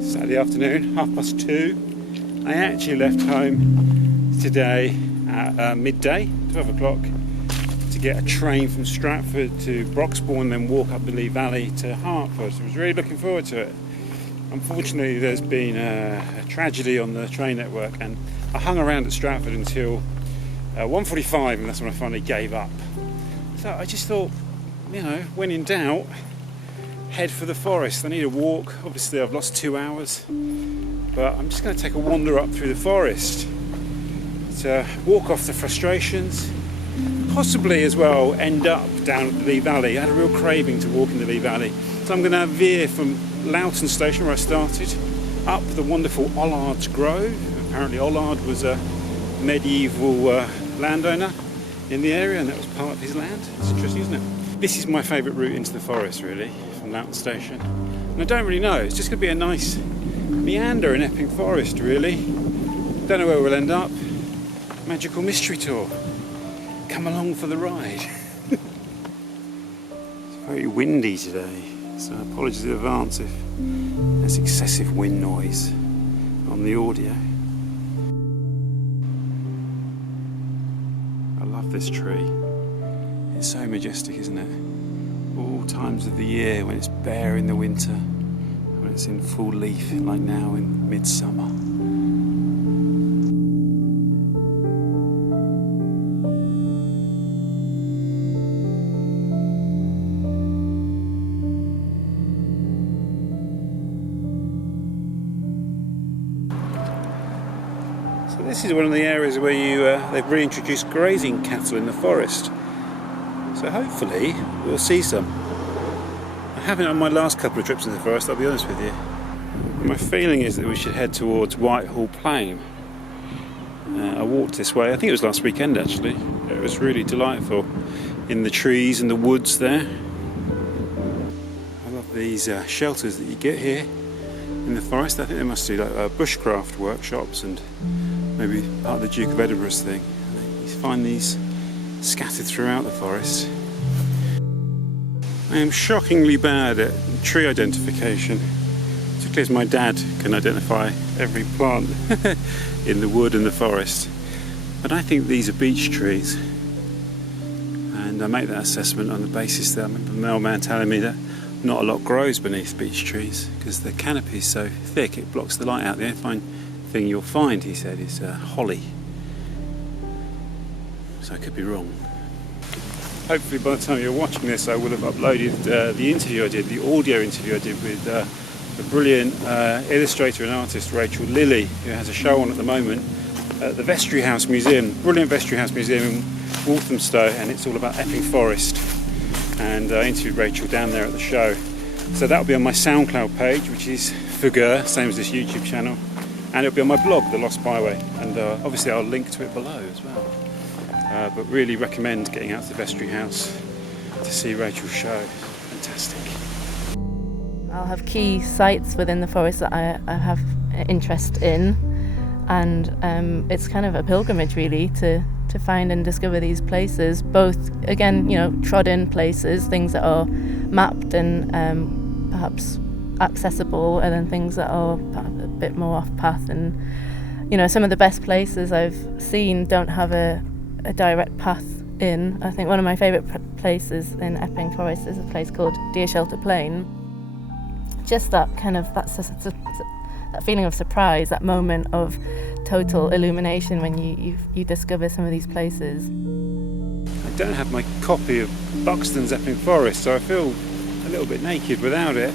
Saturday afternoon, 2:30. I actually left home today at midday, 12 o'clock, to get a train from Stratford to Broxbourne, then walk up the Lea Valley to Hertford. So I was really looking forward to it. Unfortunately, there's been a tragedy on the train network, and I hung around at Stratford until 1:45, and that's when I finally gave up. So I just thought, when in doubt, head for the forest. I need a walk. Obviously I've lost 2 hours, but I'm just going to take a wander up through the forest to walk off the frustrations, possibly as well end up down at the Lea Valley. I had a real craving to walk in the Lea Valley, so I'm going to veer from Loughton Station, where I started, up the wonderful Ollard's Grove. Apparently Ollard was a medieval landowner in the area, and that was part of his land. It's interesting, isn't it? This is my favourite route into the forest, really, from Loughton Station. And I don't really know, it's just going to be a nice meander in Epping Forest, really. Don't know where we'll end up. Magical mystery tour. Come along for the ride. It's very windy today, so apologies in advance if there's excessive wind noise on the audio. I love this tree. It's so majestic, isn't it? All times of the year, when it's bare in the winter, when it's in full leaf, like now in midsummer. So this is one of the areas where they've reintroduced grazing cattle in the forest. So hopefully we'll see some. I haven't on my last couple of trips in the forest, I'll be honest with you. My feeling is that we should head towards Whitehall Plain. I walked this way, I think it was last weekend actually. It was really delightful in the trees and the woods there. I love these shelters that you get here in the forest. I think they must do like bushcraft workshops and maybe part of the Duke of Edinburgh's thing. You find these scattered throughout the forest. I am shockingly bad at tree identification, particularly as my dad can identify every plant in the wood and the forest. But I think these are beech trees, and I make that assessment on the basis that I remember the mailman telling me that not a lot grows beneath beech trees because the canopy is so thick it blocks the light out. The only thing you'll find, he said, is holly. So I could be wrong. Hopefully by the time you're watching this I will have uploaded the interview I did, the audio interview I did with the brilliant illustrator and artist Rachel Lilly, who has a show on at the moment at the Vestry House Museum, brilliant Vestry House Museum in Walthamstow, and it's all about Epping Forest, and I interviewed Rachel down there at the show. So that'll be on my SoundCloud page, which is Fugur, same as this YouTube channel, and it'll be on my blog, The Lost Byway, and obviously I'll link to it below as well. But really recommend getting out to the Vestry House to see Rachel's show. Fantastic. I'll have key sites within the forest that I have interest in, and it's kind of a pilgrimage really to find and discover these places, both again trodden places, things that are mapped and perhaps accessible, and then things that are a bit more off path. And some of the best places I've seen don't have a direct path in. I think one of my favourite places in Epping Forest is a place called Deer Shelter Plain. Just that kind of that feeling of surprise, that moment of total illumination when you discover some of these places. I don't have my copy of Buxton's Epping Forest, so I feel a little bit naked without it.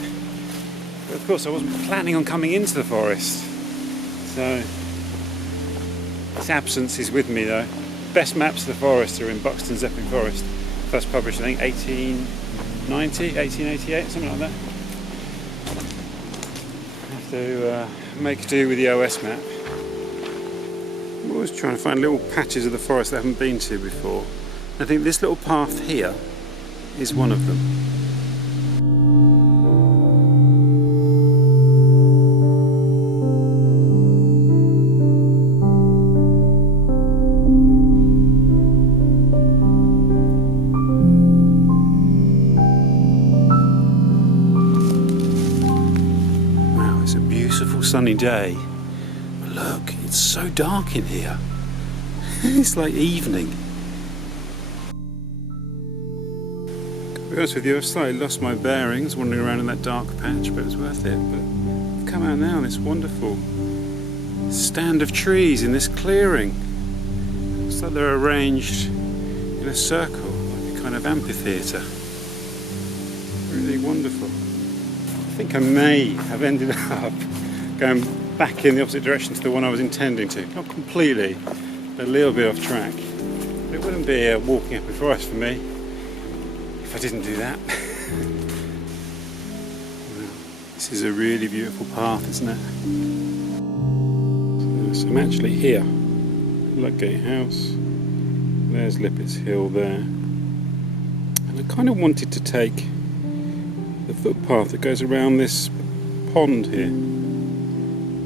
But of course I wasn't planning on coming into the forest, so its absence is with me though. Best maps of the forest are in Buxton's Epping Forest, first published I think 1890, 1888, something like that. I have to make do with the OS map. I'm always trying to find little patches of the forest I haven't been to before. I think this little path here is one of them. sunny day. But look, it's so dark in here. It's like evening. To be honest with you, I've slightly lost my bearings wandering around in that dark patch, but it was worth it. But I've come out now and it's wonderful. Stand of trees in this clearing. Looks like they're arranged in a circle, like a kind of amphitheatre. Really wonderful. I think I may have ended up going back in the opposite direction to the one I was intending to. Not completely, but a little bit off track. But it wouldn't be walking Epping Forest for me if I didn't do that. Well, this is a really beautiful path, isn't it? So I'm actually here. Ludgate House. There's Lippets Hill there. And I kind of wanted to take the footpath that goes around this pond here.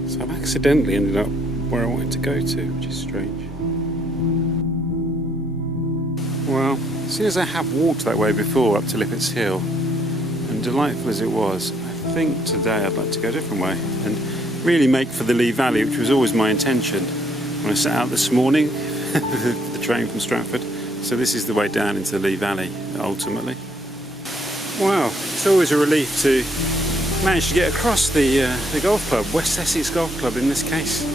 So I've accidentally ended up where I wanted to go to, which is strange. Well, seeing as I have walked that way before up to Lippets Hill, and delightful as it was, I think today I'd like to go a different way and really make for the Lee Valley, which was always my intention when I set out this morning the train from Stratford. So this is the way down into the Lee Valley ultimately. Wow, it's always a relief to manage to get across the golf club, West Essex Golf Club in this case.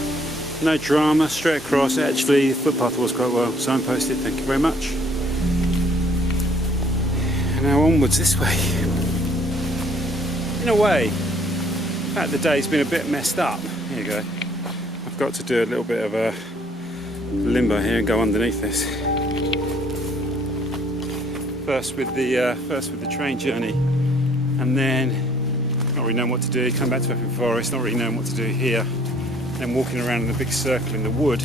No drama, straight across. Actually, the footpath was quite well signposted, thank you very much. And now onwards this way. In a way, in fact the day's been a bit messed up. Here you go. I've got to do a little bit of a limbo here and go underneath this. First with the train journey, and then not really knowing what to do. Come back to Epping Forest, not really knowing what to do here. Then walking around in a big circle in the wood.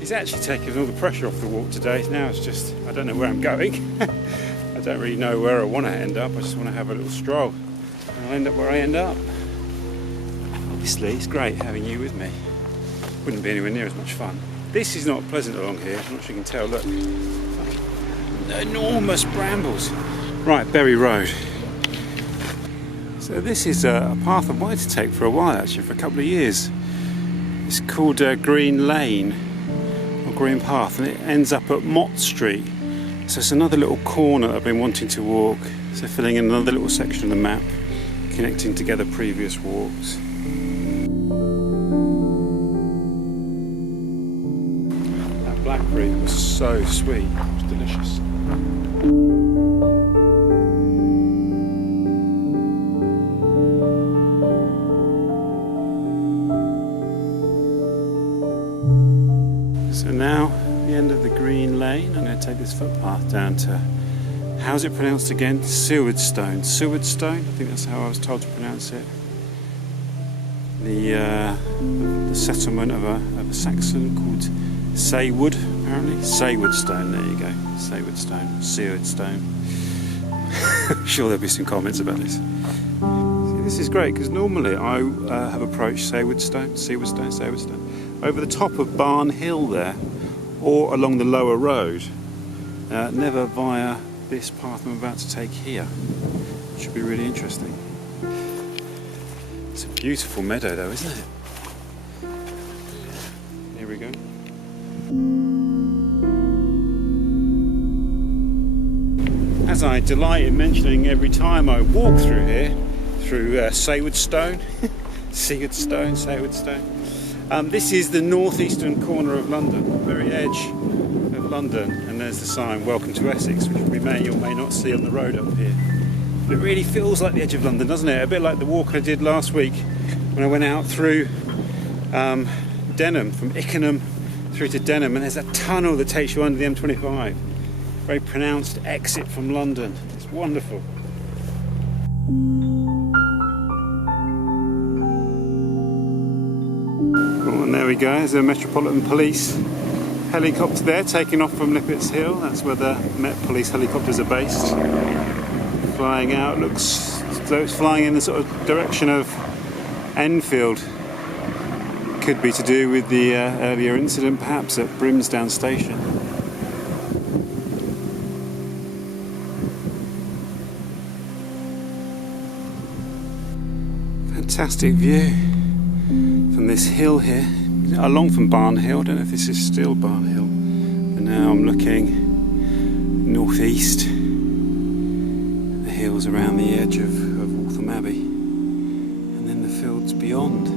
He's actually taken all the pressure off the walk today. Now it's just, I don't know where I'm going. I don't really know where I want to end up. I just want to have a little stroll. And I'll end up where I end up. Obviously, it's great having you with me. Wouldn't be anywhere near as much fun. This is not pleasant along here. I'm not sure you can tell. Look, enormous brambles. Right, Bury Road. So this is a path I've wanted to take for a while, actually, for a couple of years. It's called Green Lane, or Green Path, and it ends up at Mott Street. So it's another little corner that I've been wanting to walk. So filling in another little section of the map, connecting together previous walks. That blackberry was so sweet, it was delicious. So now, at the end of the Green Lane, I'm going to take this footpath down to, how's it pronounced again? Sewardstone. Sewardstone? I think that's how I was told to pronounce it. The settlement of a Saxon called Saywood, apparently. Sewardstone, there you go. Sewardstone. Sewardstone. I'm sure there'll be some comments about this. See, this is great, because normally I have approached Sewardstone over the top of Barn Hill there, or along the lower road, never via this path I'm about to take here. It should be really interesting. It's a beautiful meadow though, isn't it? Here we go. As I delight in mentioning every time I walk through here, through Sewardstone, Sewardstone. This is the northeastern corner of London, the very edge of London, and there's the sign, Welcome to Essex, which we may or may not see on the road up here. But it really feels like the edge of London, doesn't it? A bit like the walk I did last week when I went out through Denham, from Ickenham through to Denham, and there's a tunnel that takes you under the M25. Very pronounced exit from London. It's wonderful. And there we go, there's a Metropolitan Police helicopter there taking off from Lippets Hill. That's where the Met Police helicopters are based. Flying out, looks as though it's flying in the sort of direction of Enfield. Could be to do with the earlier incident perhaps at Loughton Station. Fantastic view from this hill here, along from Barn Hill. I don't know if this is still Barn Hill, but now I'm looking northeast, the hills around the edge of Waltham Abbey, and then the fields beyond.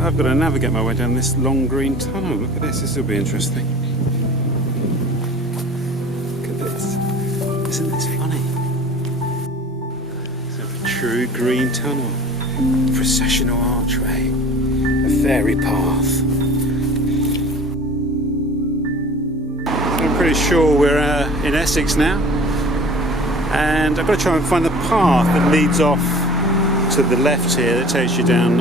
I've got to navigate my way down this long green tunnel. Look at this will be interesting. Isn't this funny? It's a true green tunnel, processional archway, a fairy path. I'm pretty sure we're in Essex now, and I've got to try and find the path that leads off to the left here that takes you down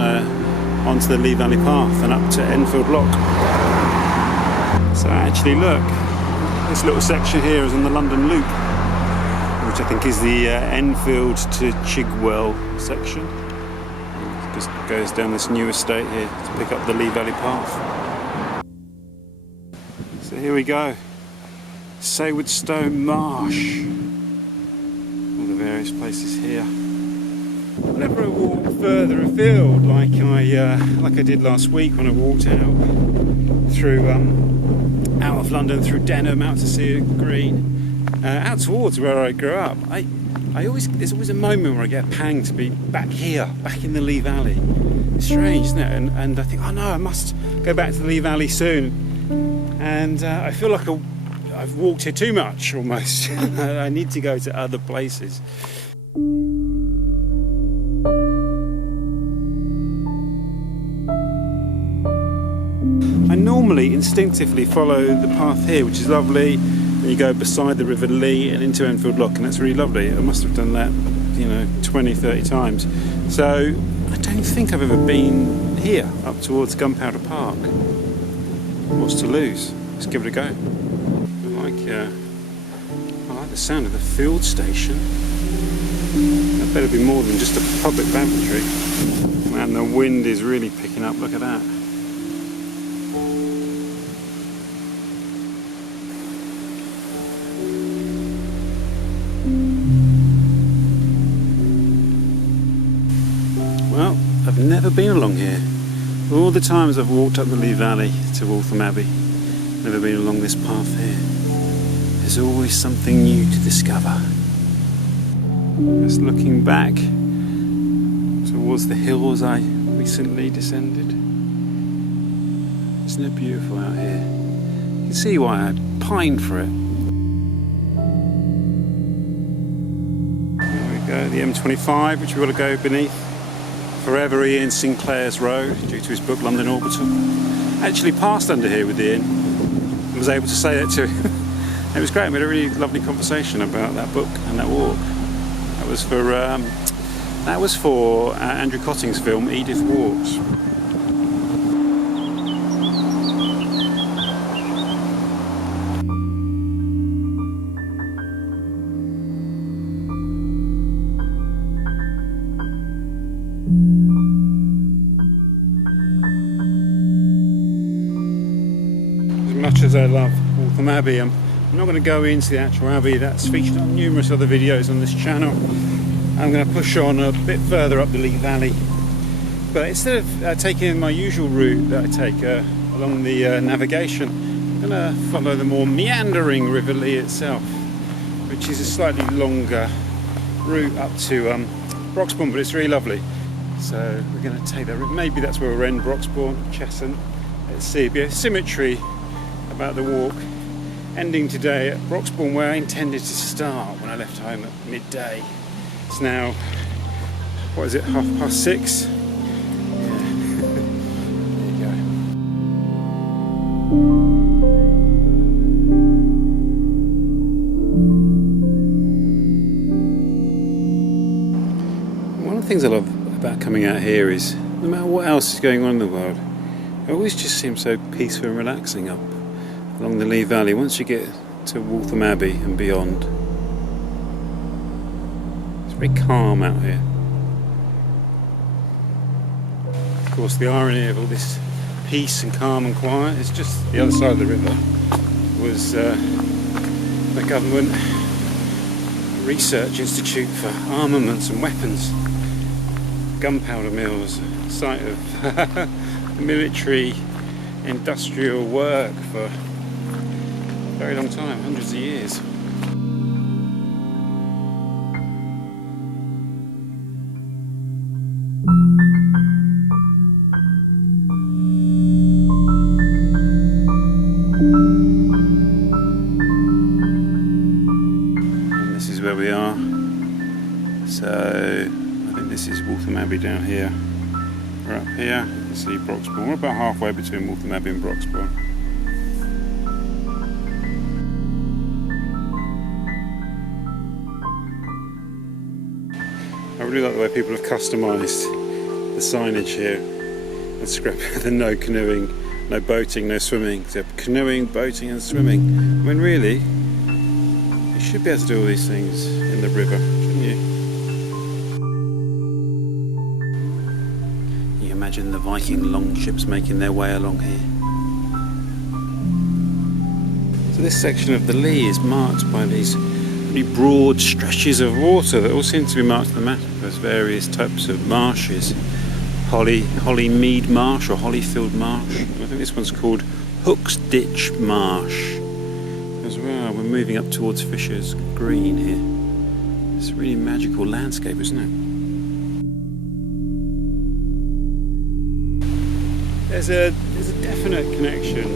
onto the Lee Valley Path and up to Enfield Lock. So actually look, this little section here is on the London Loop, which I think is the Enfield to Chigwell section. It just goes down this new estate here to pick up the Lee Valley Path. So here we go, Sewardstone Marsh, all the various places here. Whenever I walk further afield, like I did last week when I walked out through out of London through Denham out to Sea Green, out towards where I grew up, there's always a moment where I get a pang to be back here, back in the Lee Valley. It's strange, isn't it? And I think, oh no, I must go back to the Lee Valley soon. And I feel like I've walked here too much almost. I need to go to other places. I normally instinctively follow the path here, which is lovely. Then you go beside the River Lea and into Enfield Lock, and that's really lovely. I must have done that, 20, 30 times. So I don't think I've ever been here, up towards Gunpowder Park. What's to lose? Let's give it a go. I like the sound of the field station. That better be more than just a public lavatory. Man, the wind is really picking up. Look at that. Well, I've never been along here. All the times I've walked up the Lee Valley to Waltham Abbey, never been along this path here. There's always something new to discover. Just looking back towards the hills I recently descended. Isn't it beautiful out here? You can see why I'd pine for it. There we go, the M25, which we've got to go beneath. Forever Ian Sinclair's Road, due to his book London Orbital. I actually passed under here with Ian and was able to say that to him. It was great. We had a really lovely conversation about that book and that walk. That was for Andrew Cotting's film Edith Walks. As much as I love Waltham Abbey, I'm not going to go into the actual abbey. That's featured on numerous other videos on this channel. I'm going to push on a bit further up the Lee Valley, but instead of taking my usual route that I take along the navigation, I'm going to follow the more meandering River Lea itself, which is a slightly longer route up to Broxbourne, but it's really lovely. So we're going to take that route. Maybe that's where we'll end, Broxbourne, Cheshunt. Let's see. Be a symmetry about the walk, ending today at Broxbourne, where I intended to start when I left home at midday. It's now, what is it, 6:30? Yeah. There you go. One of the things I love about coming out here is, no matter what else is going on in the world, it always just seems so peaceful and relaxing up along the Lee Valley. Once you get to Waltham Abbey and beyond, it's very calm out here. Of course, the irony of all this peace and calm and quiet is just the other side of the river, was the government research institute for armaments and weapons, gunpowder mills, site of military industrial work for a very long time, hundreds of years. And this is where we are. So I think this is Waltham Abbey down here. We're up here, you can see Broxbourne. We're about halfway between Waltham Abbey and Broxbourne. I really like the way people have customised the signage here and scrapped the no canoeing, no boating, no swimming. So canoeing, boating and swimming. When really, you should be able to do all these things in the river, shouldn't you? Imagine the Viking longships making their way along here. So this section of the Lea is marked by these really broad stretches of water that all seem to be marked on the map as various types of marshes. Holly Mead Marsh or Hollyfield Marsh. I think this one's called Hook's Ditch Marsh as well. We're moving up towards Fisher's Green here. It's a really magical landscape, isn't it? There's a definite connection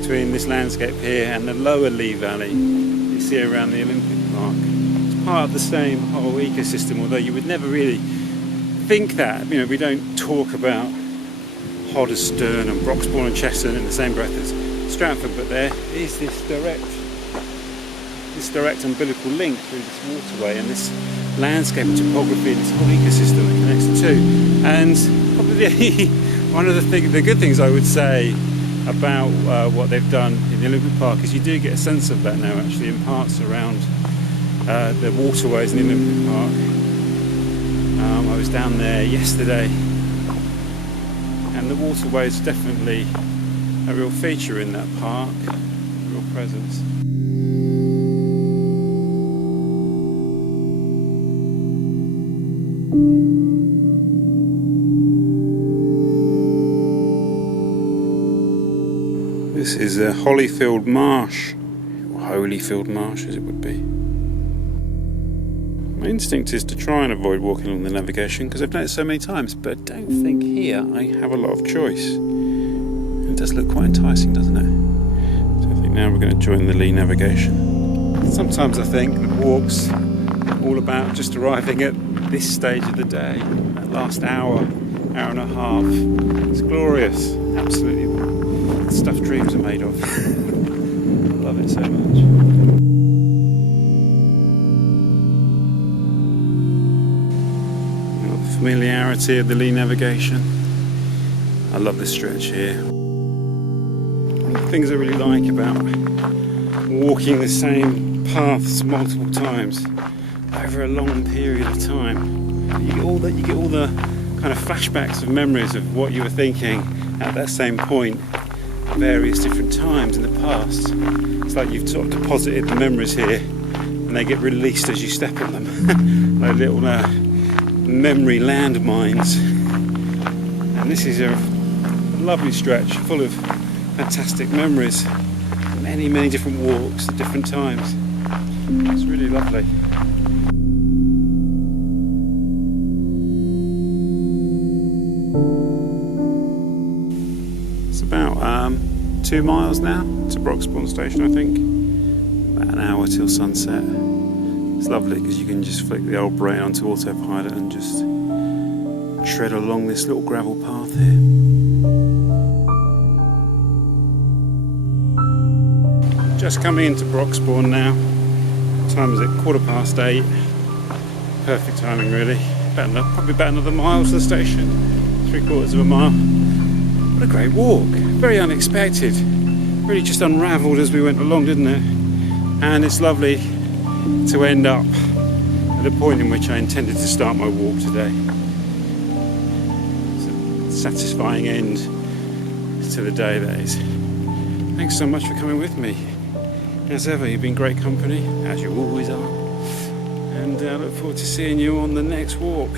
between this landscape here and the lower Lea Valley you see around the Olympic Park. It's part of the same whole ecosystem, although you would never really think that. You know, we don't talk about Hoddesdon and Broxbourne and Cheston in the same breath as Stratford, but there is this direct umbilical link through this waterway and this landscape and topography and this whole ecosystem that connects the two. And probably one of the good things I would say about what they've done in the Olympic Park is you do get a sense of that now actually in parts around the waterways in the Olympic Park. I was down there yesterday and the waterways are definitely a real feature in that park, a real presence. This is a Hollyfield Marsh, or Holyfield Marsh as it would be. My instinct is to try and avoid walking along the navigation because I've done it so many times, but I don't think here I have a lot of choice. It does look quite enticing, doesn't it? So I think now we're going to join the Lea navigation. Sometimes I think the walk's all about just arriving at this stage of the day, that last hour and a half. It's glorious, absolutely. Stuff dreams are made of. I love it so much. Got the familiarity of the Lea navigation. I love this stretch here. One of the things I really like about walking the same paths multiple times over a long period of time, you get all the kind of flashbacks of memories of what you were thinking at that same point. Various different times in the past. It's like you've sort of deposited the memories here and they get released as you step on them. Like little memory landmines. And this is a lovely stretch full of fantastic memories. Many different walks at different times. It's really lovely. About 2 miles now to Broxbourne Station, I think. About an hour till sunset. It's lovely because you can just flick the old brain onto autopilot and just tread along this little gravel path here. Just coming into Broxbourne now. What time is it? 8:15. Perfect timing, really. Probably about another mile to the station. 3/4 of a mile. What a great walk, very unexpected, really just unravelled as we went along, didn't it? And it's lovely to end up at the point in which I intended to start my walk today. It's a satisfying end to the day, that is. Thanks so much for coming with me. As ever, you've been great company, as you always are, and I look forward to seeing you on the next walk.